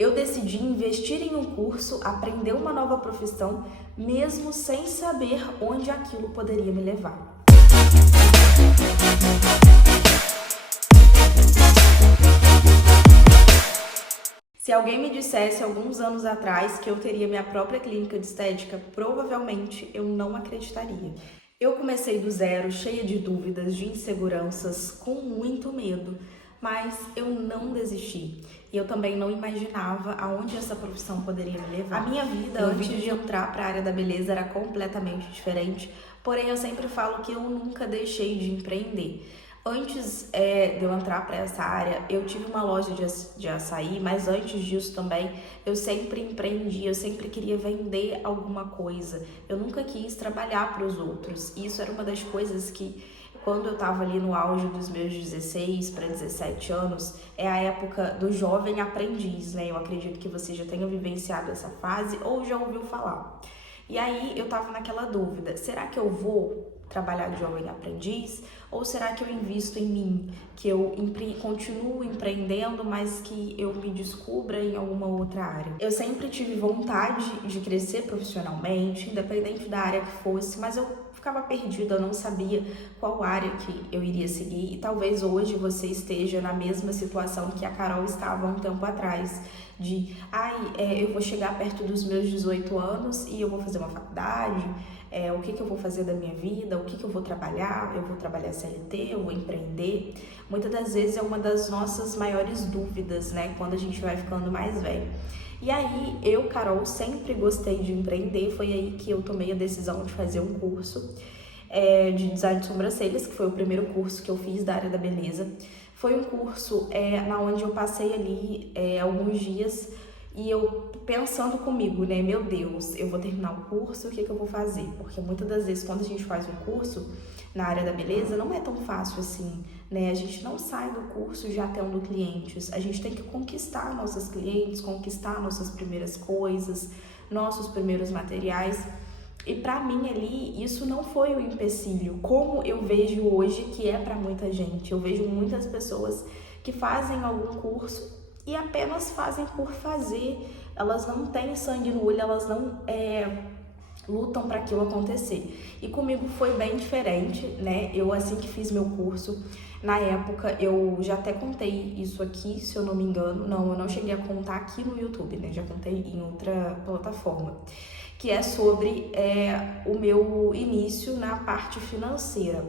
Eu decidi investir em um curso, aprender uma nova profissão, mesmo sem saber onde aquilo poderia me levar. Se alguém me dissesse alguns anos atrás que eu teria minha própria clínica de estética, provavelmente eu não acreditaria. Eu comecei do zero, cheia de dúvidas, de inseguranças, com muito medo, mas eu não desisti. E eu também não imaginava aonde essa profissão poderia me levar. A minha vida antes de entrar para a área da beleza era completamente diferente, porém eu sempre falo que eu nunca deixei de empreender. Antes de eu entrar para essa área, eu tive uma loja de açaí, mas antes disso também, eu sempre empreendi, eu sempre queria vender alguma coisa. Eu nunca quis trabalhar para os outros. E isso era uma das coisas que, quando eu estava ali no auge dos meus 16 para 17 anos, é a época do jovem aprendiz, né? Eu acredito que você já tenha vivenciado essa fase ou já ouviu falar. E aí eu tava naquela dúvida, será que eu vou trabalhar de jovem aprendiz ou será que eu invisto em mim, que eu continuo empreendendo, mas que eu me descubra em alguma outra área? Eu sempre tive vontade de crescer profissionalmente, independente da área que fosse, mas eu ficava perdida, eu não sabia qual área que eu iria seguir e talvez hoje você esteja na mesma situação que a Carol estava um tempo atrás, de eu vou chegar perto dos meus 18 anos e eu vou fazer uma faculdade, o que eu vou fazer da minha vida, o que eu vou trabalhar CLT, eu vou empreender. Muitas das vezes é uma das nossas maiores dúvidas, né, quando a gente vai ficando mais velho. E aí, eu, Carol, sempre gostei de empreender, foi aí que eu tomei a decisão de fazer um curso de design de sobrancelhas, que foi o primeiro curso que eu fiz da área da beleza. Foi um curso na onde eu passei ali alguns dias e eu pensando comigo, né, meu Deus, eu vou terminar o curso, o que eu vou fazer? Porque muitas das vezes quando a gente faz um curso na área da beleza, não é tão fácil assim, né? A gente não sai do curso já tendo clientes, a gente tem que conquistar nossos clientes, conquistar nossas primeiras coisas, nossos primeiros materiais. E pra mim ali, isso não foi um empecilho, como eu vejo hoje que é pra muita gente. Eu vejo muitas pessoas que fazem algum curso e apenas fazem por fazer, elas não têm sangue no olho, elas não lutam para aquilo acontecer. E comigo foi bem diferente, né? Eu, assim que fiz meu curso, na época, eu já até contei isso aqui, se eu não me engano. Não, eu não cheguei a contar aqui no YouTube, né? Já contei em outra plataforma. Que é sobre o meu início na parte financeira.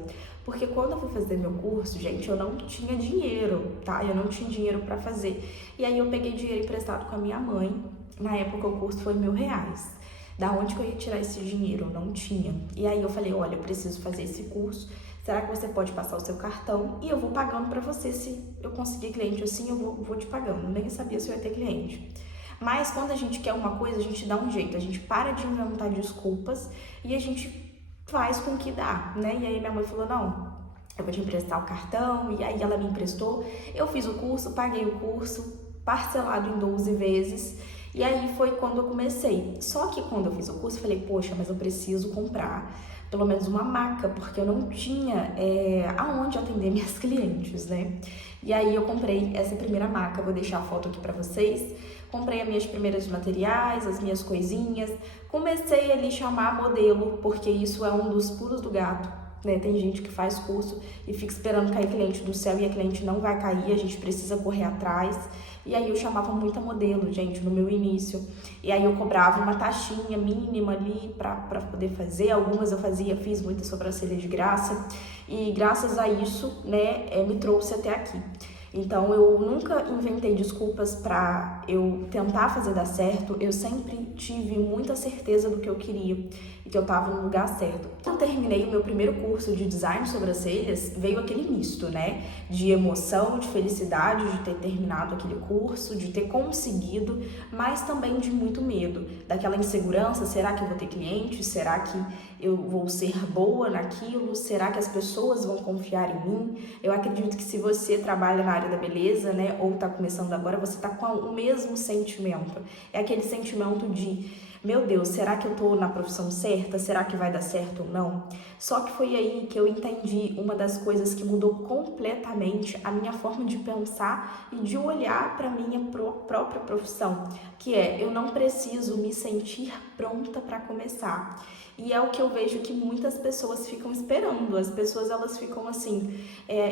Porque quando eu fui fazer meu curso, gente, eu não tinha dinheiro, tá? Eu não tinha dinheiro para fazer. E aí eu peguei dinheiro emprestado com a minha mãe. Na época o curso foi R$1.000. Da onde que eu ia tirar esse dinheiro? Eu não tinha. E aí eu falei, olha, eu preciso fazer esse curso. Será que você pode passar o seu cartão? E eu vou pagando para você. Se eu conseguir cliente assim, eu vou te pagando. Nem sabia se eu ia ter cliente. Mas quando a gente quer uma coisa, a gente dá um jeito. A gente para de inventar desculpas e a gente faz com que dá, né? E aí minha mãe falou, não, eu vou te emprestar o cartão. E aí ela me emprestou. Eu fiz o curso, paguei o curso, parcelado em 12 vezes. E aí foi quando eu comecei. Só que quando eu fiz o curso, eu falei, poxa, mas eu preciso comprar pelo menos uma maca, porque eu não tinha aonde atender minhas clientes, né? E aí eu comprei essa primeira maca, vou deixar a foto aqui pra vocês. Comprei as minhas primeiras materiais, as minhas coisinhas. Comecei ali a chamar modelo, porque isso é um dos pulos do gato, né? Tem gente que faz curso e fica esperando cair cliente do céu e a cliente não vai cair, a gente precisa correr atrás. E aí eu chamava muita modelo, gente, no meu início. E aí eu cobrava uma taxinha mínima ali pra poder fazer. Algumas eu fiz muitas sobrancelhas de graça. E graças a isso, né, me trouxe até aqui. Então eu nunca inventei desculpas pra eu tentar fazer dar certo. Eu sempre tive muita certeza do que eu queria e que eu tava no lugar certo. Quando eu terminei o meu primeiro curso de design de sobrancelhas, veio aquele misto, né? De emoção, de felicidade de ter terminado aquele curso, de ter conseguido, mas também de muito medo, daquela insegurança, será que eu vou ter clientes? Será que eu vou ser boa naquilo? Será que as pessoas vão confiar em mim? Eu acredito que se você trabalha na área área da beleza, né, ou tá começando agora, você tá com o mesmo sentimento. É aquele sentimento de, meu Deus, será que eu tô na profissão certa? Será que vai dar certo ou não? Só que foi aí que eu entendi uma das coisas que mudou completamente a minha forma de pensar e de olhar para minha própria profissão, que é, eu não preciso me sentir pronta para começar. E é o que eu vejo que muitas pessoas ficam esperando. As pessoas, elas ficam assim,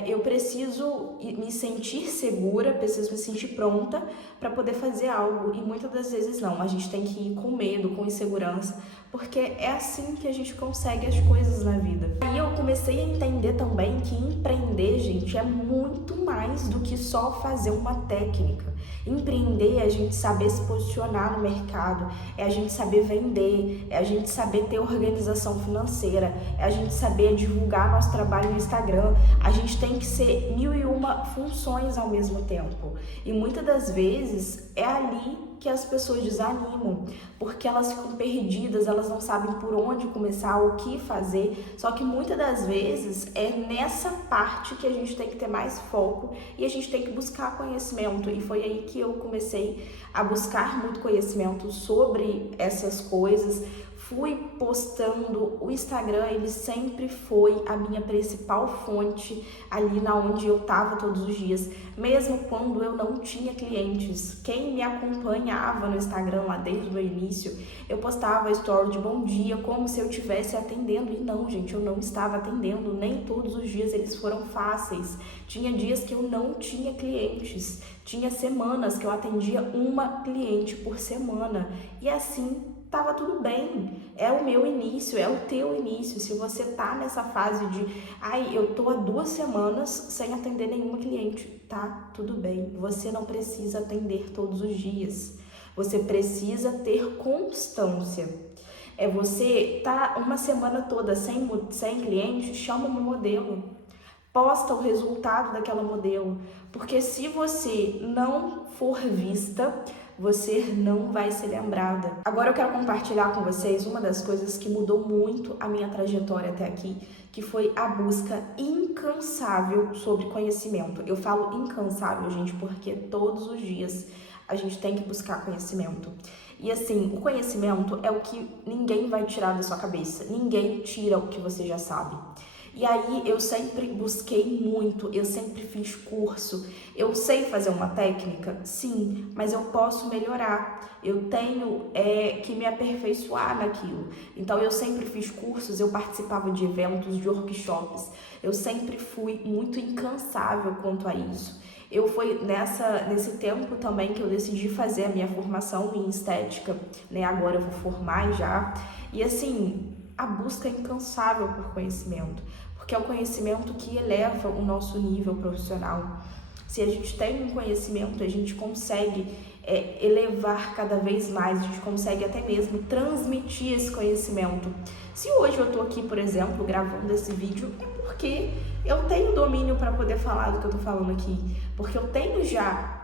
eu preciso me sentir segura, preciso me sentir pronta para poder fazer algo. E muitas das vezes não, a gente tem que ir com medo, com insegurança, porque é assim que a gente consegue as coisas na vida. Aí eu comecei a entender também que empreender, gente, é muito mais do que só fazer uma técnica. Empreender é a gente saber se posicionar no mercado, é a gente saber vender, é a gente saber ter organização financeira, é a gente saber divulgar nosso trabalho no Instagram. A gente tem que ser 1001 funções ao mesmo tempo. E muitas das vezes é ali que as pessoas desanimam, porque elas ficam perdidas, elas não sabem por onde começar, o que fazer. Só que muitas das vezes é nessa parte que a gente tem que ter mais foco e a gente tem que buscar conhecimento. E foi aí que eu comecei a buscar muito conhecimento sobre essas coisas. Fui postando, o Instagram, ele sempre foi a minha principal fonte ali na onde eu tava todos os dias, mesmo quando eu não tinha clientes. Quem me acompanhava no Instagram lá desde o início, eu postava story de bom dia, como se eu estivesse atendendo, e não, gente, eu não estava atendendo, nem todos os dias eles foram fáceis. Tinha dias que eu não tinha clientes, tinha semanas que eu atendia uma cliente por semana, e assim tava tudo bem, é o meu início, é o teu início. Se você tá nessa fase de, eu tô há 2 semanas sem atender nenhuma cliente, tá tudo bem, você não precisa atender todos os dias, você precisa ter constância. É você tá uma semana toda sem cliente, chama uma modelo, posta o resultado daquela modelo, porque se você não for vista, você não vai ser lembrada. Agora eu quero compartilhar com vocês uma das coisas que mudou muito a minha trajetória até aqui, que foi a busca incansável sobre conhecimento. Eu falo incansável, gente, porque todos os dias a gente tem que buscar conhecimento. E assim, o conhecimento é o que ninguém vai tirar da sua cabeça. Ninguém tira o que você já sabe. E aí eu sempre busquei muito, eu sempre fiz curso. Eu sei fazer uma técnica? Sim, mas eu posso melhorar. Eu tenho que me aperfeiçoar naquilo. Então eu sempre fiz cursos, eu participava de eventos, de workshops. Eu sempre fui muito incansável quanto a isso. Foi nesse tempo também que eu decidi fazer a minha formação em estética, né? Agora eu vou formar já. E assim, a busca é incansável por conhecimento, porque é o conhecimento que eleva o nosso nível profissional. Se a gente tem um conhecimento, a gente consegue elevar cada vez mais, a gente consegue até mesmo transmitir esse conhecimento. Se hoje eu tô aqui, por exemplo, gravando esse vídeo, é porque eu tenho domínio para poder falar do que eu tô falando aqui, porque eu tenho já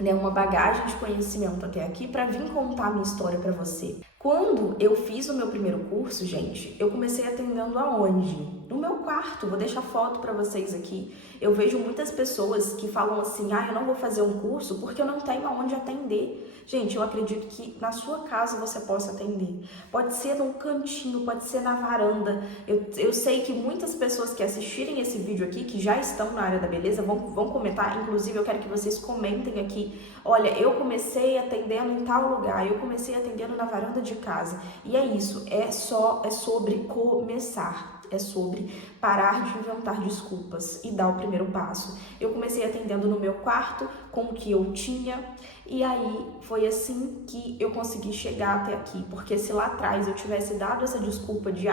uma bagagem de conhecimento até aqui para vir contar a minha história para você. Quando eu fiz o meu primeiro curso, gente, eu comecei atendendo aonde? No meu quarto. Vou deixar foto para vocês aqui. Eu vejo muitas pessoas que falam assim, eu não vou fazer um curso porque eu não tenho aonde atender. Gente, eu acredito que na sua casa você possa atender. Pode ser num cantinho, pode ser na varanda. Eu sei que muitas pessoas que assistirem esse vídeo aqui, que já estão na área da beleza, vão comentar. Inclusive, eu quero que vocês comentem aqui. Olha, eu comecei atendendo em tal lugar, eu comecei atendendo na varanda de casa. E é isso, é sobre começar. É sobre parar de inventar desculpas e dar o primeiro passo. Eu comecei atendendo no meu quarto, com o que eu tinha, e aí foi assim que eu consegui chegar até aqui. Porque se lá atrás eu tivesse dado essa desculpa de,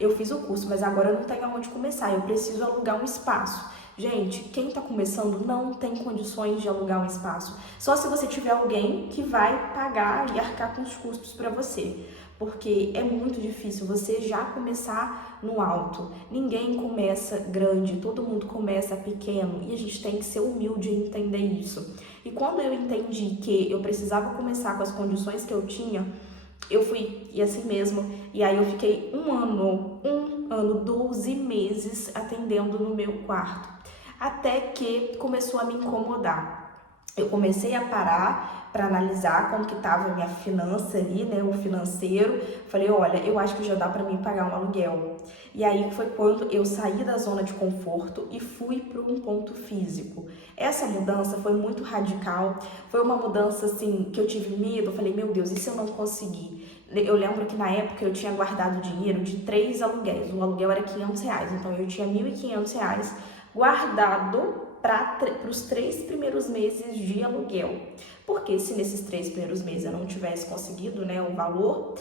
eu fiz o curso, mas agora eu não tenho aonde começar, eu preciso alugar um espaço. Gente, quem tá começando não tem condições de alugar um espaço. Só se você tiver alguém que vai pagar e arcar com os custos para você. Porque é muito difícil você já começar no alto. Ninguém começa grande, todo mundo começa pequeno. E a gente tem que ser humilde e entender isso. E quando eu entendi que eu precisava começar com as condições que eu tinha, eu fui, e assim mesmo. E aí eu fiquei um ano, 12 meses atendendo no meu quarto. até que começou a me incomodar. Eu comecei a parar para analisar como que estava a minha finança ali, né, o financeiro. Falei, olha, eu acho que já dá para mim pagar um aluguel. E aí foi quando eu saí da zona de conforto e fui para um ponto físico. Essa mudança foi muito radical, foi uma mudança assim que eu tive medo. Eu falei, meu Deus, e se eu não conseguir? Eu lembro que na época eu tinha guardado dinheiro de 3 aluguéis, o aluguel era R$500, então eu tinha R$1.500 guardado para os 3 primeiros meses de aluguel. Porque se nesses 3 primeiros meses eu não tivesse conseguido, né, o valor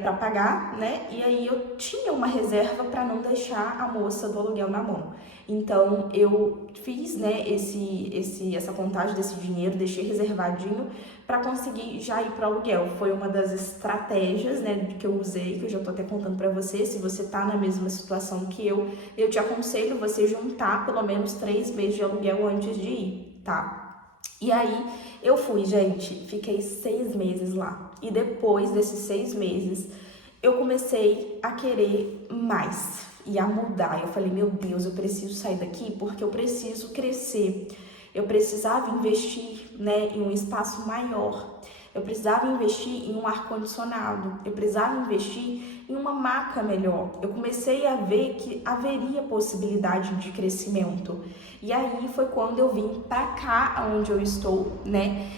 para pagar, né, e aí eu tinha uma reserva para não deixar a moça do aluguel na mão. Então eu fiz, né, essa contagem desse dinheiro, deixei reservadinho para conseguir já ir para o aluguel. Foi uma das estratégias, né, que eu usei, que eu já tô até contando para você. Se você tá na mesma situação que eu te aconselho você juntar pelo menos 3 meses de aluguel antes de ir, tá? E aí eu fui, gente, fiquei 6 meses lá. E depois desses 6 meses, eu comecei a querer mais e a mudar. Eu falei, meu Deus, eu preciso sair daqui porque eu preciso crescer. Eu precisava investir, né, em um espaço maior. Eu precisava investir em um ar-condicionado. Eu precisava investir em uma maca melhor. Eu comecei a ver que haveria possibilidade de crescimento. E aí foi quando eu vim pra cá, onde eu estou, né?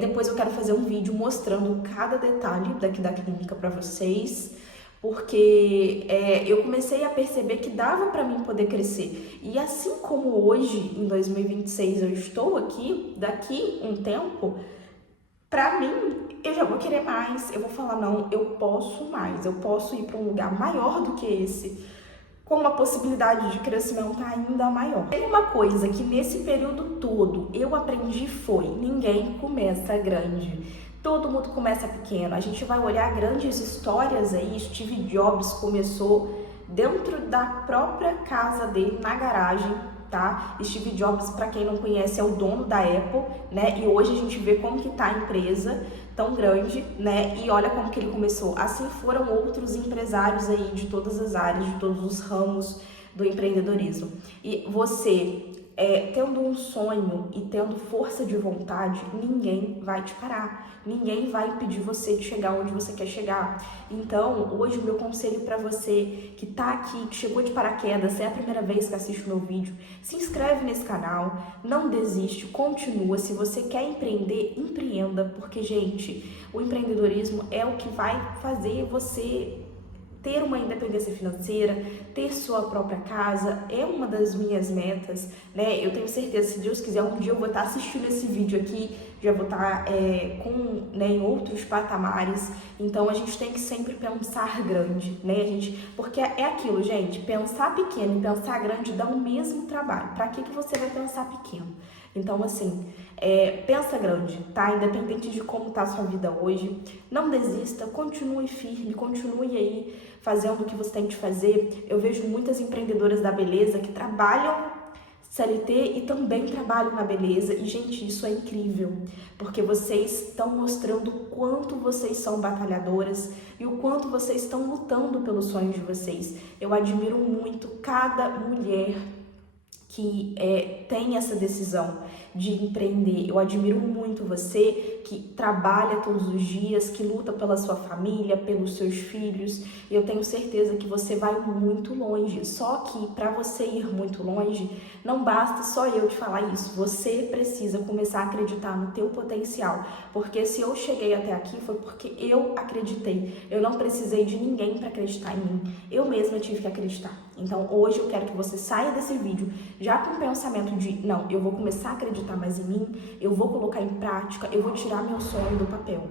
Depois eu quero fazer um vídeo mostrando cada detalhe daqui da clínica pra vocês, porque eu comecei a perceber que dava para mim poder crescer. E assim como hoje, em 2026, eu estou aqui, daqui um tempo, para mim, eu já vou querer mais, eu vou falar, não, eu posso mais, eu posso ir para um lugar maior do que esse, com uma possibilidade de crescimento ainda maior. Tem uma coisa que nesse período todo eu aprendi foi, ninguém começa grande. Todo mundo começa pequeno. A gente vai olhar grandes histórias aí. Steve Jobs começou dentro da própria casa dele, na garagem, tá? Steve Jobs, para quem não conhece, é o dono da Apple, né? E hoje a gente vê como que tá a empresa tão grande, né? E olha como que ele começou. Assim foram outros empresários aí de todas as áreas, de todos os ramos do empreendedorismo. E você, tendo um sonho e tendo força de vontade, ninguém vai te parar. Ninguém vai impedir você de chegar onde você quer chegar. Então, hoje o meu conselho para você que tá aqui, que chegou de paraquedas, se é a primeira vez que assiste o meu vídeo, se inscreve nesse canal, não desiste, continua. Se você quer empreender, empreenda, porque, gente, o empreendedorismo é o que vai fazer você ter uma independência financeira, ter sua própria casa, é uma das minhas metas, né? Eu tenho certeza, se Deus quiser, um dia eu vou estar assistindo esse vídeo aqui, já vou estar em outros patamares. Então a gente tem que sempre pensar grande, né? Porque é aquilo, gente, pensar pequeno e pensar grande dá o mesmo trabalho. Para que você vai pensar pequeno? Então, assim, pensa grande, tá? Independente de como tá a sua vida hoje, não desista, continue firme, continue aí fazendo o que você tem que fazer. Eu vejo muitas empreendedoras da beleza que trabalham CLT e também trabalham na beleza. E, gente, isso é incrível, porque vocês estão mostrando o quanto vocês são batalhadoras e o quanto vocês estão lutando pelos sonhos de vocês. Eu admiro muito cada mulher que tem essa decisão de empreender. Eu admiro muito você que trabalha todos os dias, que luta pela sua família, pelos seus filhos. E eu tenho certeza que você vai muito longe. Só que para você ir muito longe, não basta só eu te falar isso. Você precisa começar a acreditar no teu potencial. Porque se eu cheguei até aqui foi porque eu acreditei. Eu não precisei de ninguém para acreditar em mim. Eu mesma tive que acreditar. Então hoje eu quero que você saia desse vídeo já com o pensamento de, não, eu vou começar a acreditar mais em mim, eu vou colocar em prática, eu vou tirar meu sonho do papel.